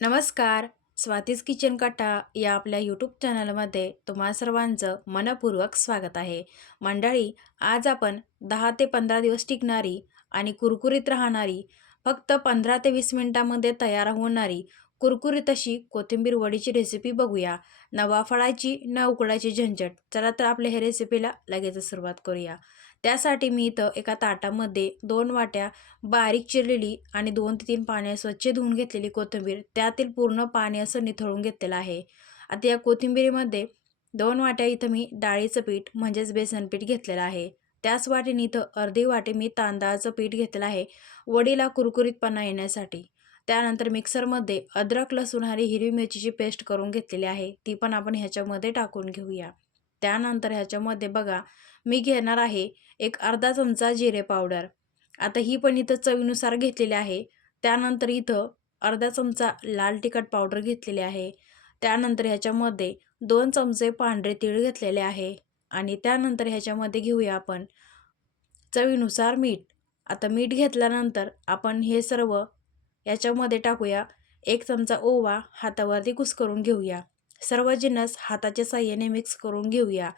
नमस्कार. स्वातीज किचन कटा या आपल्या यूट्यूब चॅनलमध्ये तुम्हा सर्वांचं मनपूर्वक स्वागत आहे. मंडळी आज आपण दहा ते पंधरा दिवस टिकणारी आणि कुरकुरीत राहणारी फक्त पंधरा ते वीस मिनिटामध्ये तयार होणारी कुरकुरीत अशी कोथिंबीर वडीची रेसिपी बघूया. न वाफळाची न उकडायची झंझट. चला तर आपल्या ह्या रेसिपीला लगेच सुरुवात करूया. त्यासाठी मी इथं एका ताटामध्ये दोन वाट्या बारीक चिरलेली आणि दोन ते तीन पाण्या स्वच्छ धुवून घेतलेली कोथिंबीर त्यातील पूर्ण पाणी असं निथळून घेतलेलं आहे. आता या कोथिंबीरीमध्ये दोन वाट्या इथं मी डाळीचं पीठ म्हणजेच बेसन पीठ घेतलेलं आहे. त्याच वाटेने इथं अर्धी वाटे मी तांदळाचं पीठ घेतलं आहे. वडीला कुरकुरीतपणा येण्यासाठी. त्यानंतर मिक्सरमध्ये अद्रक लसूण आणि हिरवी मिरचीची पेस्ट करून घेतलेली आहे. ती पण आपण ह्याच्यामध्ये टाकून घेऊया. त्यानंतर ह्याच्यामध्ये बघा मी घेणार आहे एक अर्धा चमचा जिरे पावडर. आता ही पण इथं चवीनुसार घेतलेली आहे. त्यानंतर इथं अर्धा चमचा लाल तिखट पावडर घेतलेली आहे. त्यानंतर ह्याच्यामध्ये दोन चमचे पांढरे तीळ घेतलेले आहे. आणि त्यानंतर ह्याच्यामध्ये घेऊया आपण चवीनुसार मीठ. आता मीठ घेतल्यानंतर आपण हे सर्व याच्यामध्ये टाकूया. एक चमचा ओवा हातावरती कुस्करून घेऊया. सर्व जिन्नस हाताच्या साह्याने मिक्स करून घेऊया.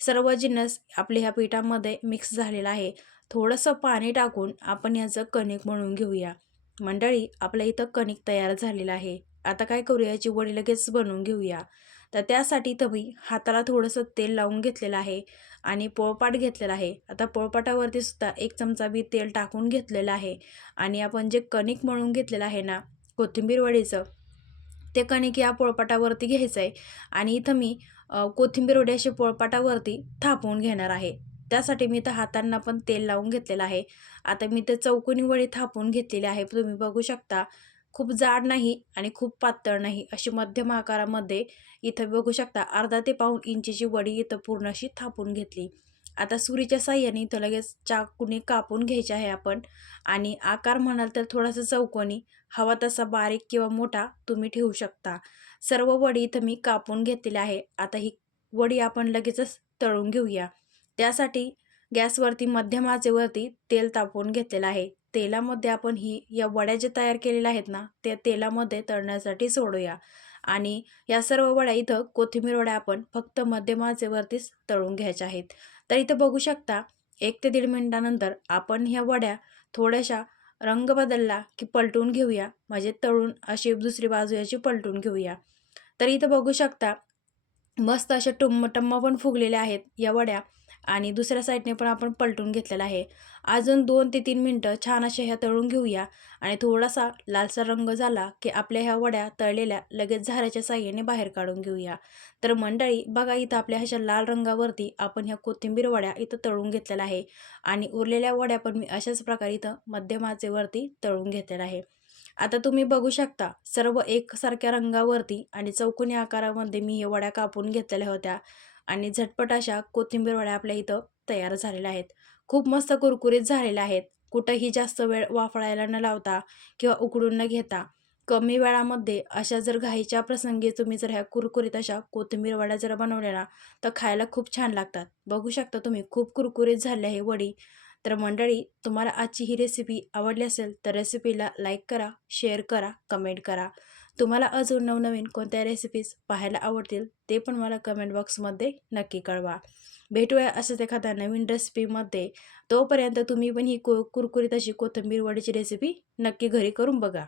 सर्व जिन्नस आपल्या ह्या पिठामध्ये मिक्स झालेला आहे. थोडंसं पाणी टाकून आपण याचं कणिक म्हणून घेऊया. मंडळी आपल्या इथं कणिक तयार झालेलं आहे. आता काय करूया? याची वडी लगेच बनवून घेऊया. तर त्यासाठी इथं मी हाताला थोडंसं तेल लावून घेतलेलं आहे आणि पोळपाट घेतलेला आहे. आता पोळपाटावरती सुद्धा एक चमचा मी तेल टाकून घेतलेलं आहे आणि आपण जे कणिक मळून घेतलेलं आहे ना कोथिंबीर वडीचं ते कणिक या पोळपाटावरती घ्यायचं आहे आणि इथं मी कोथिंबीर वडी अशी पोळपाटावरती थापवून घेणार आहे. त्यासाठी मी तर हातांना पण तेल लावून घेतलेलं आहे. आता मी ते चौकोनी वडी थापून घेतलेली आहे. तुम्ही बघू शकता खूप जाड नाही आणि खूप पातळ नाही अशी मध्यम आकारामध्ये इथं बघू शकता अर्धा ते पाऊण इंचीची वडी इथं पूर्ण अशी थापून घेतली. आता सुरीच्या साह्याने इथं लगेच चाकूने कापून घ्यायचे आहे आपण. आणि आकार म्हणाल तर थोडासा चौकोनी हवा तसा बारीक किंवा मोठा तुम्ही ठेवू शकता. सर्व वडी इथं मी कापून घेतलेली आहे. आता ही वडी आपण लगेचच तळून घेऊया. त्यासाठी गॅसवरती मध्यम आचेवरती तेल तापवून घेतलेलं आहे. तेलामध्ये आपण ही या वड्या जे तयार केलेल्या आहेत ना त्या तेलामध्ये तळण्यासाठी सोडूया. आणि या सर्व वड्या इथं कोथिंबीर वड्या आपण फक्त मध्यमाचेवरतीच तळून घ्यायच्या आहेत. तर इथं बघू शकता एक ते दीड मिनिटानंतर आपण ह्या वड्या थोड्याशा रंग बदलला की पलटून घेऊया. म्हणजे तळून अशी दुसरी बाजू याची पलटून घेऊया. तर इथं बघू शकता मस्त अशा टुम्म टम्म पण फुगलेले आहेत या वड्या. आणि दुसऱ्या साईडने पण आपण पलटून घेतलेला आहे. अजून दोन ते तीन मिनटं छान अशा ह्या तळून घेऊया. आणि थोडासा लालसर रंग झाला की आपल्या ह्या वड्या तळलेल्या लगेच झाऱ्याच्या साह्याने बाहेर काढून घेऊया. तर मंडळी बघा इथं आपल्या ह्याच्या लाल रंगावरती आपण ह्या कोथिंबीर वड्या इथं तळून घेतलेल्या आहे. आणि उरलेल्या वड्या पण मी अशाच प्रकारे इथं मध्यमाचेवरती तळून घेतलेलं आहे. आता तुम्ही बघू शकता सर्व एकसारख्या रंगावरती आणि चौकोनी आकारामध्ये मी हे वड्या कापून घेतलेल्या होत्या. आणि झटपट अशा कोथिंबीरवड्या आपल्या इथं तयार झालेल्या आहेत. खूप मस्त कुरकुरीत झालेल्या आहेत. कुठंही जास्त वेळ वाफळायला न लावता किंवा उकडून न घेता. कमी वेळामध्ये अशा जर घाईच्या प्रसंगी तुम्ही जर ह्या कुरकुरीत अशा कोथिंबीर वड्या जर बनवल्या ना तर खायला खूप छान लागतात. बघू शकता तुम्ही खूप कुरकुरीत झाले आहे वडी. तर मंडळी तुम्हाला आजची ही रेसिपी आवडली असेल तर रेसिपीला लाईक करा शेअर करा कमेंट करा. तुम्हाला अजून नवनवीन कोणत्या रेसिपीज पाहायला आवडतील ते पण मला कमेंट बॉक्समध्ये नक्की कळवा. भेटूया असंच एखाद्या नवीन रेसिपीमध्ये तोपर्यंत तुम्ही पण ही को कुरकुरीत अशी कोथिंबीर वडीची रेसिपी नक्की घरी करून बघा.